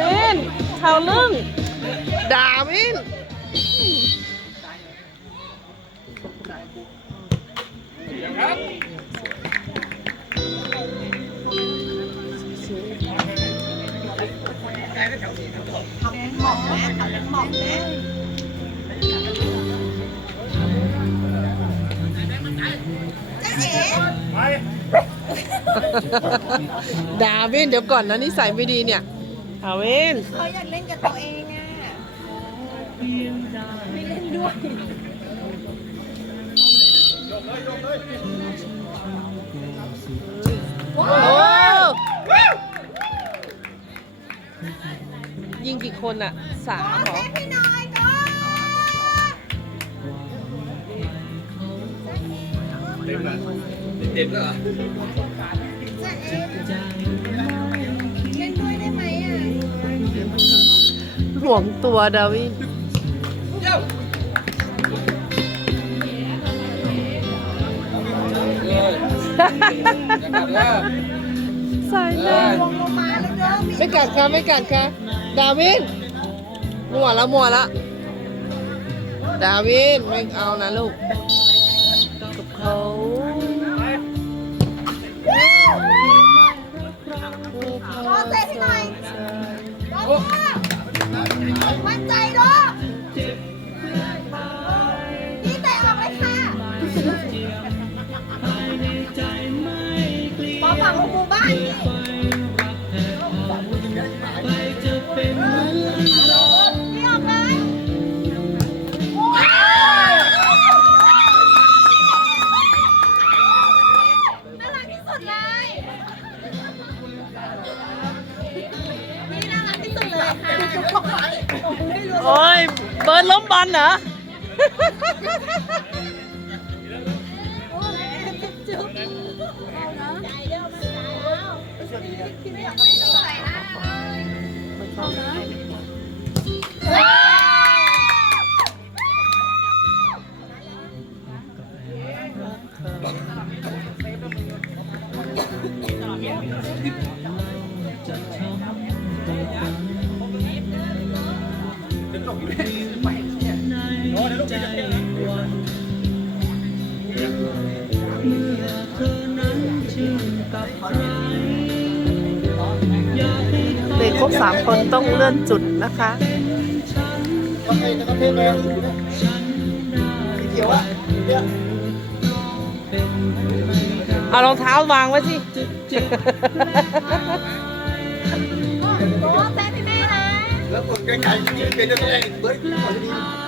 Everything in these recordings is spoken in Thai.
วินชาวลึ่งดาวินดาวินเดี๋ยวก่อนนะนิสัยไม่ดีเนี่ย ดาวินเขาอยากเล่นกับตัวเองอะไม่เล่นด้วยโอ้ยิงกี่คนอะสามเหรอพี่น้อยก็เต็มอะเต็มแล้ว ห่วงตัวดาวินเย้าเลยจะกัดแล้วใส่เลยลงลงมาแล้วเด้อมีไม่กัดค่ะไม่กัดค่ะดาวินมัวละมัวละดาวินไม่เอานะลูกกับเขาก็เตะพี่หน่อยก็ มั่นใจเนาะนี่เตะออกเลยค่ะปอฝั่งของหมู่บ้านนี่นี่ออกเลยน่ารักที่สุดเลย นี่น่ารักที่สุดเลยค่ะไม่รู้ โอ้ยเบิร์นล้มบอลเหรอ จุ๊บเอานะใจเด้อมันใจแล้วพี่ไม่อยากไปใส่หน้าเลยเอานะเด็กครบสามคนต้องเลื่อนจุดนะคะก็ให้นักเทศเลยเขียวอะเนี่ยเอารองเท้าวางไว้สิโอ้แซ่พี่แม่นะแล้วคนไกลๆที่เป็นนักเล่นเบิร์ดข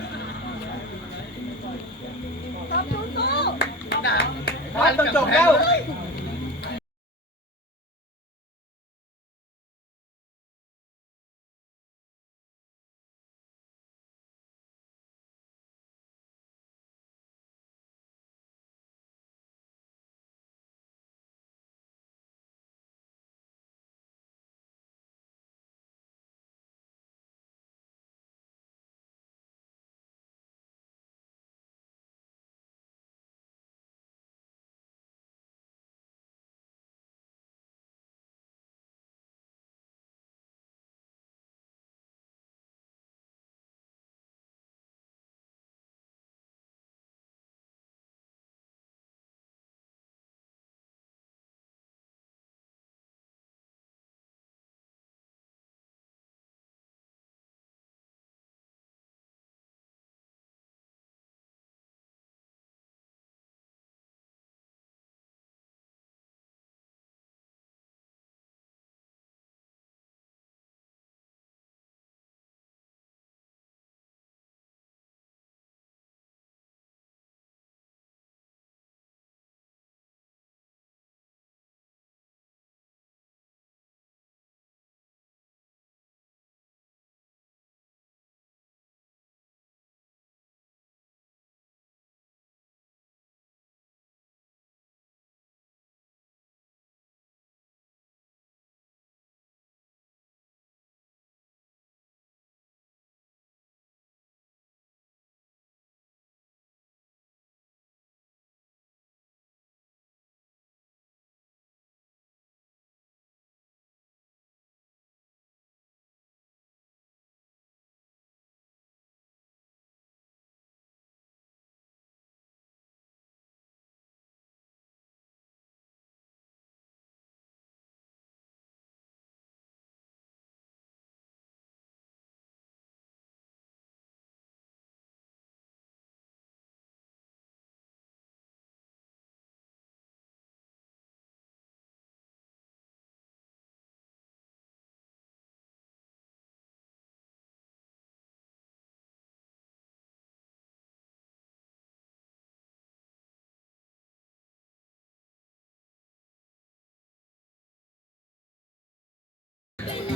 Đã, đã, đã, đã, đã, đã, đã, đã, đã, đã, đã, đã, đã, đã, đã,